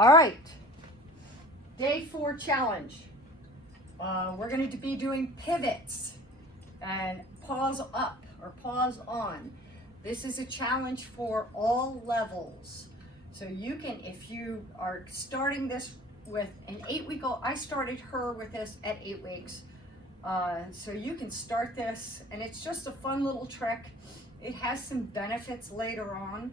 All right, day 4 challenge. We're going to be doing pivots and paws up or paws on. This is a challenge for all levels. So you can, if you are starting this with an 8-week-old, I started her with this at 8 weeks. So you can start this, and it's just a fun little trick. It has some benefits later on.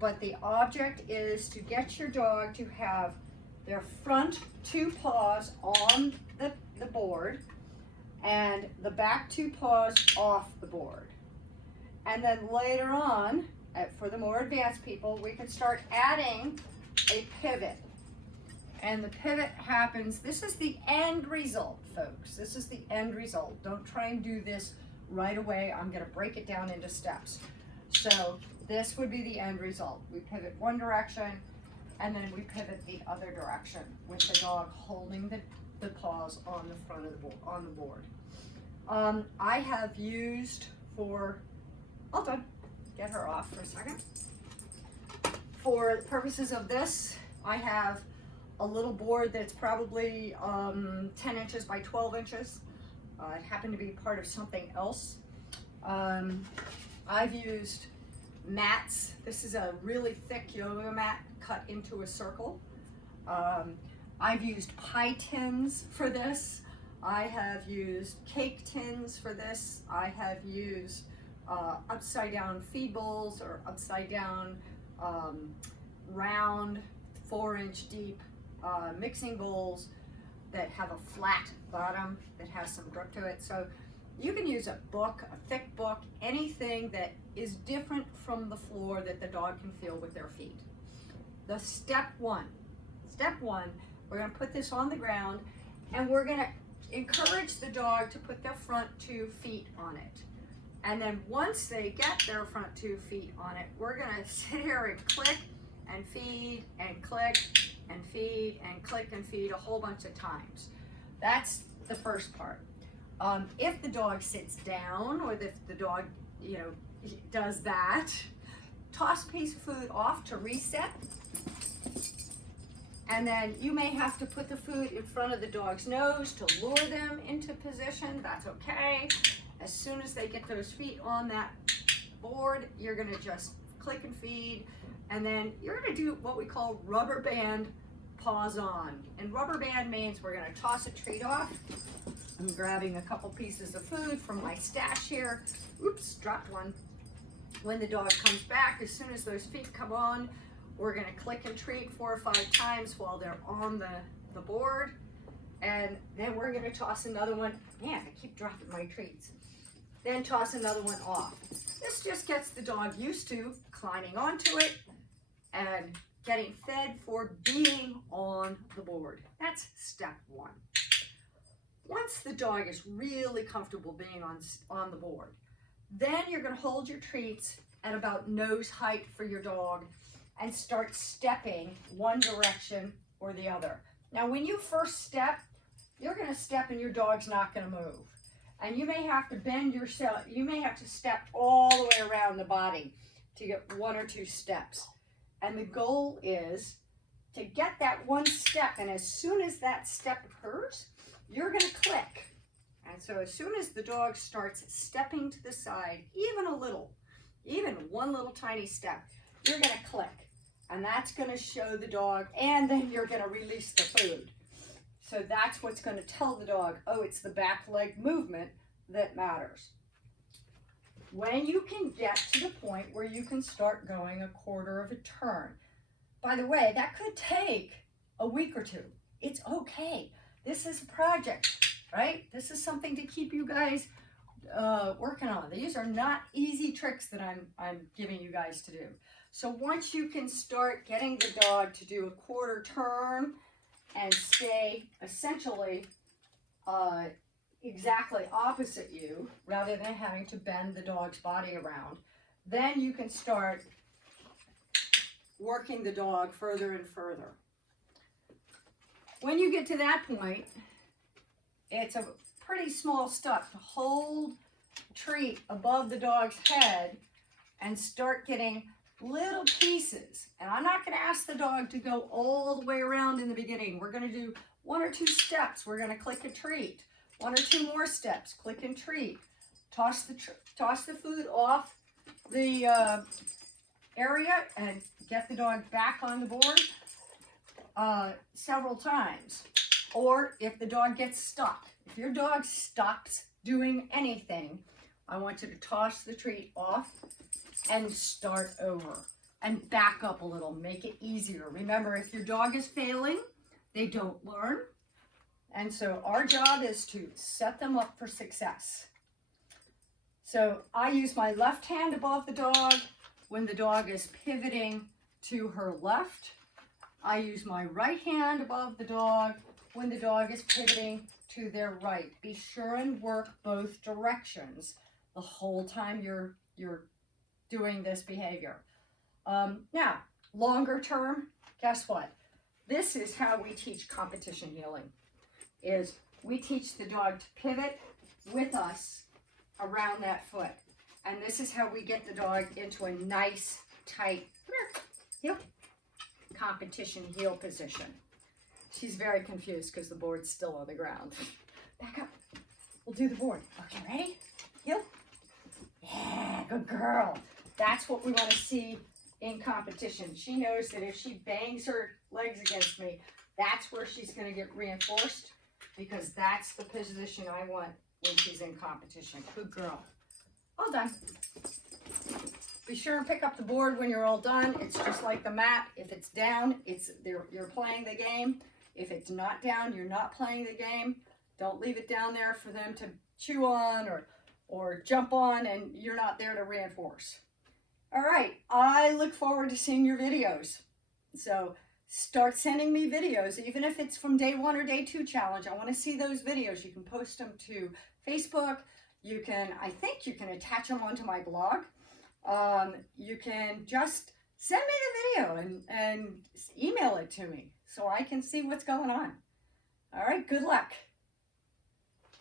But the object is to get your dog to have their front 2 paws on the board and the back 2 paws off the board. And then later on, for the more advanced people, we can start adding a pivot. And the pivot happens, this is the end result, folks. This is the end result. Don't try and do this right away. I'm going to break it down into steps. So this would be the end result. We pivot one direction, and then we pivot the other direction with the dog holding the paws on the front of the board, on the board. I have used for, hold on, get her off for a second. For the purposes of this, I have a little board that's probably 10 inches by 12 inches. It happened to be part of something else. I've used mats. This is a really thick yoga mat cut into a circle. I've used pie tins for this. I have used cake tins for this. I have used upside down feed bowls or upside down round 4-inch deep mixing bowls that have a flat bottom that has some grip to it. So you can use a book, a thick book, anything that is different from the floor that the dog can feel with their feet. The step one, we're gonna put this on the ground and we're gonna encourage the dog to put their front 2 feet on it. And then once they get their front 2 feet on it, we're gonna sit here and click and feed and click and feed and click and feed a whole bunch of times. That's the first part. If the dog sits down or if the dog, does that, toss a piece of food off to reset. And then you may have to put the food in front of the dog's nose to lure them into position. That's okay. As soon as they get those feet on that board, you're gonna just click and feed. And then you're gonna do what we call rubber band paws on. And rubber band means we're gonna toss a treat off. I'm grabbing a couple pieces of food from my stash here. Oops, dropped one. When the dog comes back, as soon as those feet come on, we're gonna click and treat 4 or 5 times while they're on the board. And then we're gonna toss another one. Man, I keep dropping my treats. Then toss another one off. This just gets the dog used to climbing onto it and getting fed for being on the board. That's step 1. Once the dog is really comfortable being on the board, then you're going to hold your treats at about nose height for your dog and start stepping one direction or the other. Now, when you first step, you're going to step and your dog's not going to move. And you may have to bend yourself, you may have to step all the way around the body to get 1 or 2 steps. And the goal is to get that one step, and as soon as that step occurs, you're going to click. And so as soon as the dog starts stepping to the side, even a little, even one little tiny step, you're going to click. And that's going to show the dog, and then you're going to release the food. So that's what's going to tell the dog, oh, it's the back leg movement that matters. When you can get to the point where you can start going a quarter of a turn. By the way, that could take a week or 2. It's okay. This is a project, right? This is something to keep you guys working on. These are not easy tricks that I'm giving you guys to do. So once you can start getting the dog to do a quarter turn and stay essentially exactly opposite you, rather than having to bend the dog's body around, then you can start working the dog further and further. When you get to that point, it's a pretty small step to hold treat above the dog's head and start getting little pieces. And I'm not going to ask the dog to go all the way around in the beginning. We're going to do 1 or 2 steps. We're going to click and treat. 1 or 2 more steps, click and treat. Toss the food off the area and get the dog back on the board several times. Or if the dog gets stuck, if your dog stops doing anything, I want you to toss the treat off and start over and back up a little, make it easier. Remember, if your dog is failing, they don't learn. And so our job is to set them up for success. So I use my left hand above the dog when the dog is pivoting to her left. I use my right hand above the dog when the dog is pivoting to their right. Be sure and work both directions the whole time you're doing this behavior. Now, longer term, guess what? This is how we teach competition heeling, is we teach the dog to pivot with us around that foot. And this is how we get the dog into a nice, tight heel, competition heel position. She's very confused because the board's still on the ground. Back up. We'll do the board. Okay, ready? Heel. Yeah, good girl. That's what we want to see in competition. She knows that if she bangs her legs against me, that's where she's going to get reinforced, because that's the position I want when she's in competition. Good girl. All done. Be sure and pick up the board when you're all done. It's just like the mat. If it's down, you're playing the game. If it's not down, you're not playing the game. Don't leave it down there for them to chew on or jump on, and you're not there to reinforce. All right, I look forward to seeing your videos. So start sending me videos, even if it's from day 1 or day 2 challenge. I want to see those videos. You can post them to Facebook. I think you can attach them onto my blog. You can just send me the video and email it to me so I can see what's going on. All right, good luck.